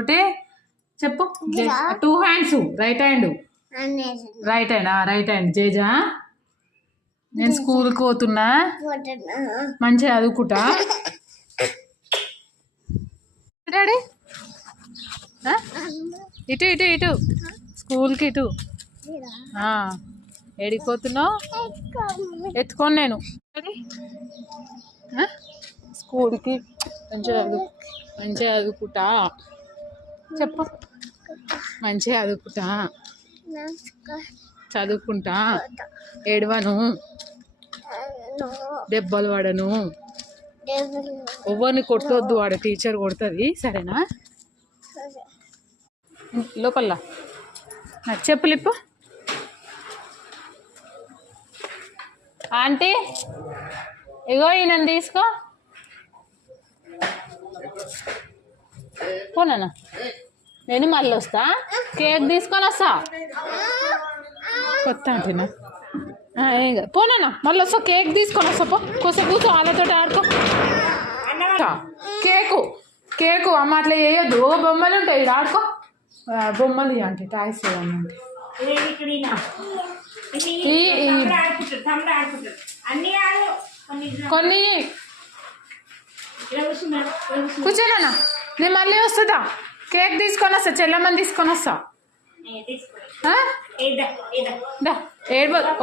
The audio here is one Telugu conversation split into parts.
ఒకటి చెప్పు. 2 hands. Right hand. Right hand జేజా. నేను స్కూల్కి పోతున్నా, మంచిగా చదువుకుంటా. డాడీ ఇటు ఇటు ఇటు స్కూల్కి ఇటు. ఏడిపోతున్నావు? ఎత్తుకోను నేను. స్కూల్కి మంచిగా చదువుకుంటా. చెప్పు. మంచిగా చదువుకుంటా. ఏడవను, దెబ్బలు పడను, ఎవరిని కొట్టొద్దు, వాడ టీచర్ కొడుతుంది, సరేనా? లోపల చెప్పులు ఇప్పు. ఆంటీ ఇగో ఈయన తీసుకో. పోనా నేను మళ్ళీ వస్తా, కేక్ తీసుకొని వస్తా. కొత్త ఆంటీనా? పోనా మళ్ళీ వస్తా, కేక్ తీసుకొని వస్తా. పో కూర్చో వాళ్ళతో ఆడుకో. కేకు అమ్మ అట్లా చేయొద్దు. బొమ్మలు ఉంటాయి, ఆడుకో. బొమ్మలు అంటే టాయ్స్ అంటే కొన్ని. కూర్చోనా, నేను మళ్ళీ వస్తుందా. కేక్ తీసుకొని వస్తా, చెల్లమ్మని తీసుకొని వస్తా.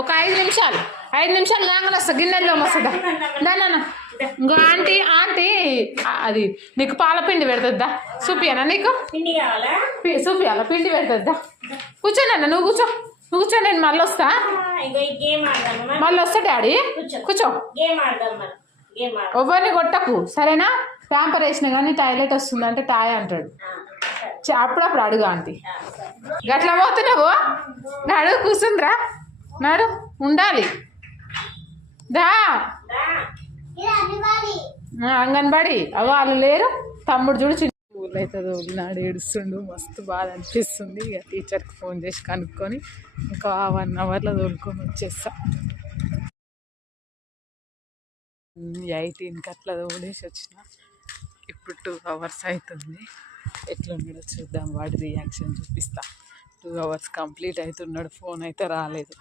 ఒక 5 నిమిషాలు కాగానే వస్తా. గిన్నెల్లో వస్తుందా. దానా ఇంకో ఆంటీ అది నీకు పాలపిండి పెడుతుందా? చూపియానా నీకు? చూపియాలా? పిండి పెడుతుందా? కూర్చోనన్నా, నువ్వు కూర్చో, నేను మళ్ళీ వస్తా. డాడీ కూర్చో. ఎవరిని కొట్టకు, సరేనా? ప్యాంపర్ వేసినా కానీ టాయిలెట్ వస్తుందంటే టాయ్ అంటాడు. అప్పుడప్పుడు అడుగు ఆంటీ. గట్లా పోతున్నావు? నాడు కూర్చుందిరా, నాడు ఉండాలి. దా అంగన్వాడి వాళ్ళు లేరు. తమ్ముడు చూడు చిన్న ఊళ్ళో అవుతుంది, నాడు ఏడుస్తుండు. మస్తు బాధ అనిపిస్తుంది. ఇక టీచర్కి ఫోన్ చేసి కనుక్కొని ఇంకా 1 అవర్లో తోలుకొని వచ్చేస్తా. 18కి అట్లా తోలేసి వచ్చిన. ఇప్పుడు 2 అవర్స్ అవుతుంది. ఎట్లున్నాడో చూద్దాం, వాడి రియాక్షన్ చూపిస్తా. 2 అవర్స్ కంప్లీట్ అవుతున్నాడు, ఫోన్ అయితే రాలేదు.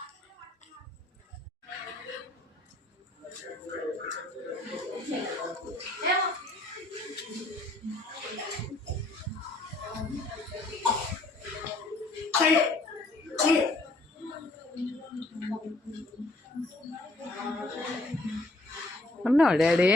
ఉన్నావు డాడీ?